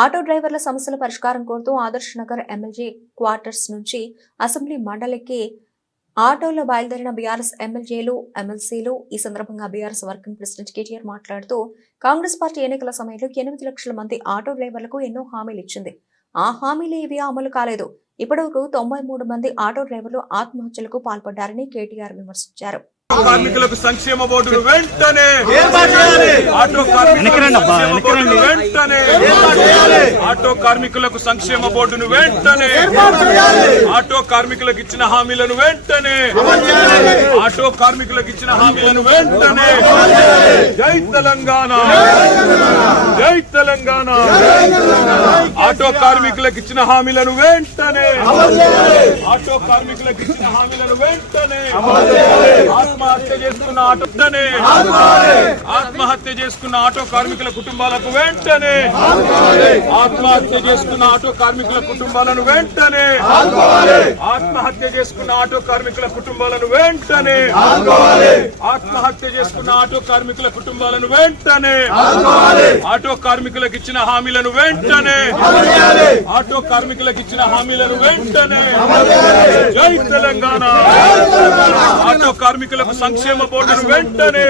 Auto డ్రైవర్ల సమస్యల పరిష్కారం కోరుతూ ఆదర్శ్ నగర్ ఎమ్మెల్యే క్వార్టర్స్ నుంచి అసెంబ్లీ మండలికి ఆటోలో బయలుదేరిన బీఆర్ఎస్ ఎమ్మెల్యేలు ఎమ్మెల్సీలు. ఈ సందర్భంగా బీఆర్ఎస్ వర్కింగ్ ప్రెసిడెంట్ కేటీఆర్ మాట్లాడుతూ కాంగ్రెస్ పార్టీ ఎన్నికల సమయంలో 8 లక్షల మంది ఆటో డ్రైవర్లకు ఎన్నో హామీలు ఇచ్చింది. ఆ హామీలు ఏవీ అమలు కాలేదు. ఇప్పటివరకు 93 మంది ఆటో డ్రైవర్లు ఆత్మహత్యలకు పాల్పడ్డారని కేటీఆర్ విమర్శించారు. కార్మికులకు సంక్షేమ బోర్డును వెంటనే ఆటో కార్మికులకు వెంటనే ఆటో కార్మికులకు సంక్షేమ బోర్డును వెంటనే ఆటో కార్మికులకు ఇచ్చిన హామీలను వెంటనే ఆటో కార్మికులకు ఇచ్చిన హామీలను వెంటనే జై తెలంగాణ జై తెలంగాణ ఆటో కార్మికులకు ఇచ్చిన హామీలను వెంటనే ఆటో కార్మికులకు ఇచ్చిన హామీలను వెంటనే ఆత్మహత్య చేసుకున్న ఆత్మహత్య చేసుకున్న ఆటో కార్మికుల కుటుంబాలకు వెంటనే ఆత్మహత్య చేసుకున్న ఆటో కార్మికుల కుటుంబాలను వెంటనే ఆత్మహత్య చేసుకున్న ఆటో కార్మికుల కుటుంబాలను వెంటనే ఆత్మహత్య చేసుకున్న ఆటో కార్మికుల కుటుంబాలను వెంటనే ఆటో కార్మికులకు ఇచ్చిన హామీలను వెంటనే ఆటో కార్మికులకు ఇచ్చిన హామీలను వెంటనే జై తెలంగాణ ఆటో కార్మికులకు సంక్షేమ బోర్డును వెంటనే